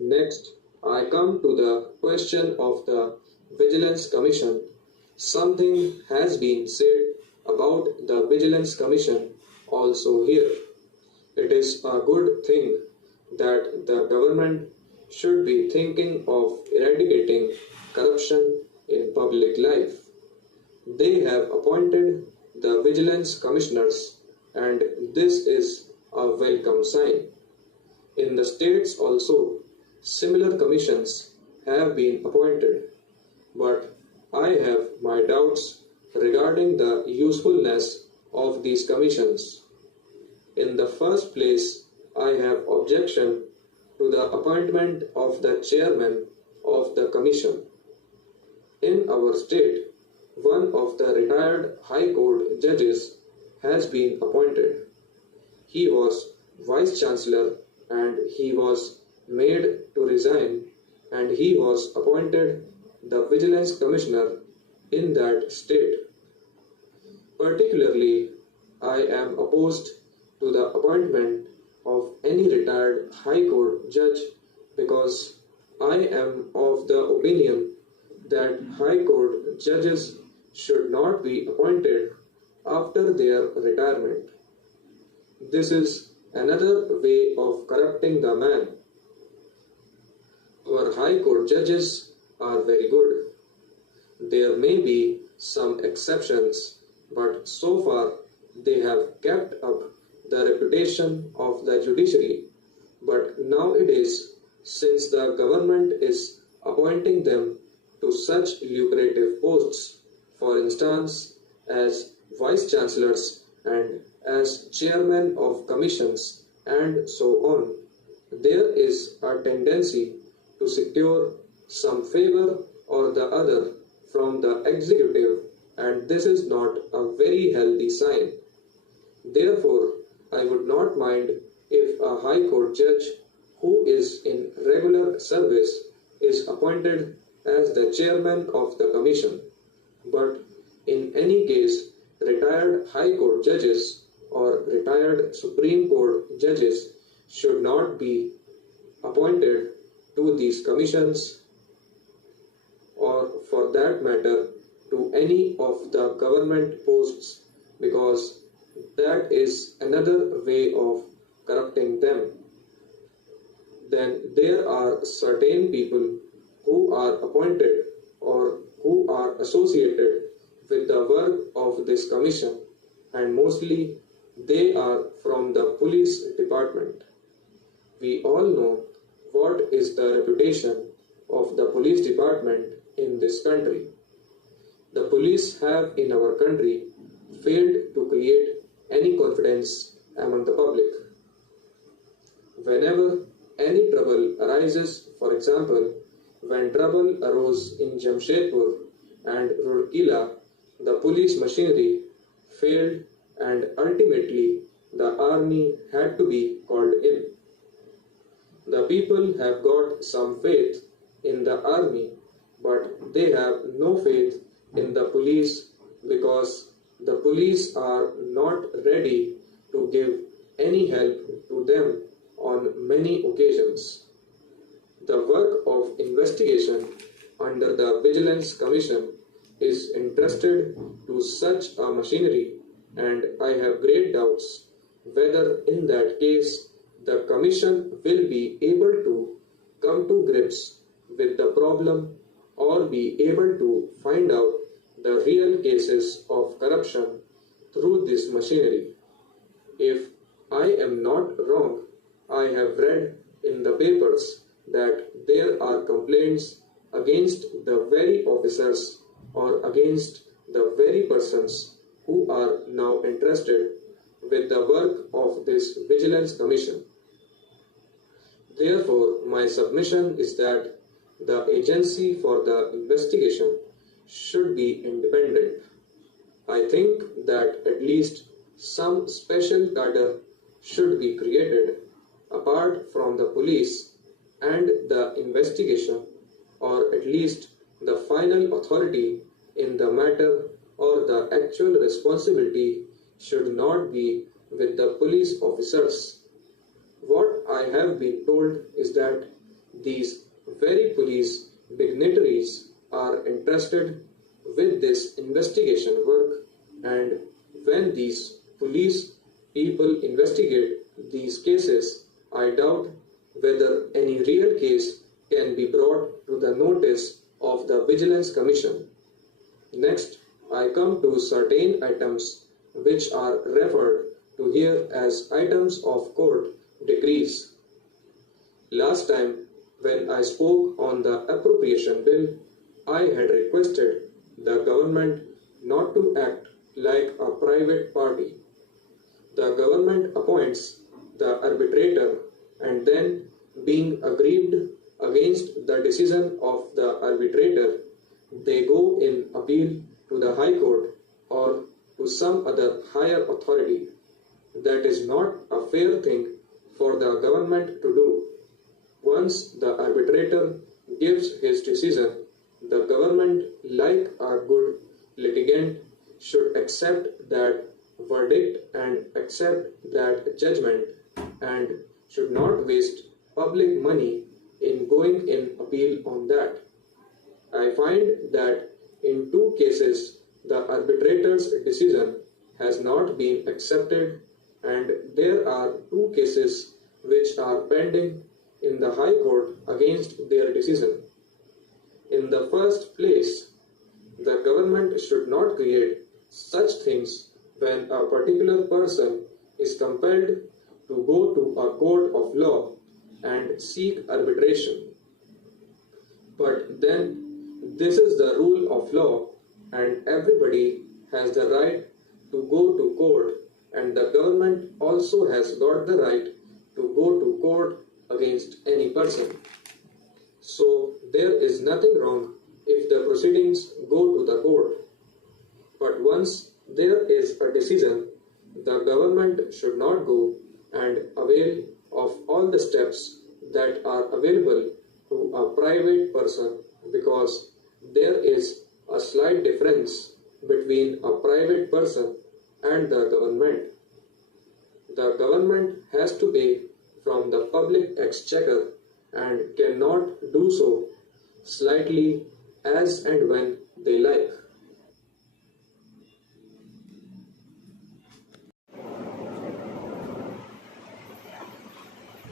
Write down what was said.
Next, I come to the question of the Vigilance Commission. Something has been said about the Vigilance Commission also here. It is a good thing that the government should be thinking of eradicating corruption in public life. They have appointed the vigilance commissioners, and this is a welcome sign. In the states also, similar commissions have been appointed, but I have my doubts regarding the usefulness of these commissions. In the first place, I have objection to the appointment of the chairman of the commission. In our state, one of the retired High Court judges has been appointed. He was Vice Chancellor and he was made to resign, and he was appointed the Vigilance Commissioner in that state. Particularly, I am opposed to the appointment of any retired High Court judge because I am of the opinion that High Court judges should not be appointed after their retirement. This is another way of corrupting the man. Our High Court judges are very good. There may be some exceptions, but so far they have kept up the reputation of the judiciary. But nowadays, since the government is appointing them to such lucrative posts, for instance, as vice chancellors and as chairmen of commissions and so on, there is a tendency to secure some favor or the other from the executive, and this is not a very healthy sign. Therefore, I would not mind if a High Court judge who is in regular service is appointed as the chairman of the commission. But in any case, retired High Court judges or retired Supreme Court judges should not be appointed to these commissions, or for that matter to any of the government posts, because that is another way of corrupting them. Then there are certain people who are appointed or who are associated with the work of this commission, and mostly they are from the police department. We all know what is the reputation of the police department in this country. The police have in our country failed to create any confidence among the public. Whenever any trouble arises, for example, when trouble arose in Jamshedpur and Rourkela, the police machinery failed and ultimately the army had to be called in. The people have got some faith in the army, but they have no faith in the police because the police are not ready to give any help to them on many occasions. The work of investigation under the Vigilance Commission is entrusted to such a machinery, and I have great doubts whether in that case the Commission will be able to come to grips with the problem or be able to find out the real cases of corruption through this machinery. If I am not wrong, I have read in the papers that there are complaints against the very officers or against the very persons who are now entrusted with the work of this Vigilance Commission. Therefore, my submission is that the agency for the investigation should be independent. I think that at least some special cadre should be created apart from the police and the investigation, or at least the final authority in the matter or the actual responsibility should not be with the police officers. What I have been told is that these very police dignitaries are interested with this investigation work, and when these police people investigate these cases, I doubt whether any real case can be brought to the notice of the Vigilance Commission. Next, I come to certain items which are referred to here as items of court decrees. Last time, when I spoke on the appropriation bill, I had requested the government not to act like a private party. The government appoints the arbitrator, and then, being aggrieved against the decision of the arbitrator, they go in appeal to the High Court or to some other higher authority. That is not a fair thing for the government to do. Once the arbitrator gives his decision, the government, like a good litigant, should accept that verdict and accept that judgment, and should not waste public money in going in appeal on that. I find that in two cases the arbitrator's decision has not been accepted, and there are two cases which are pending in the High Court against their decision. In the first place, the government should not create such things when a particular person is compelled to go to a court of law and seek arbitration. But then, this is the rule of law, and everybody has the right to go to court, and the government also has got the right to go to court against any person. So there is nothing wrong if the proceedings go to the court. But once there is a decision, the government should not go and avail of all the steps that are available to a private person, because there is a slight difference between a private person and the government. The government has to pay from the public exchequer and cannot do so slightly as and when they like.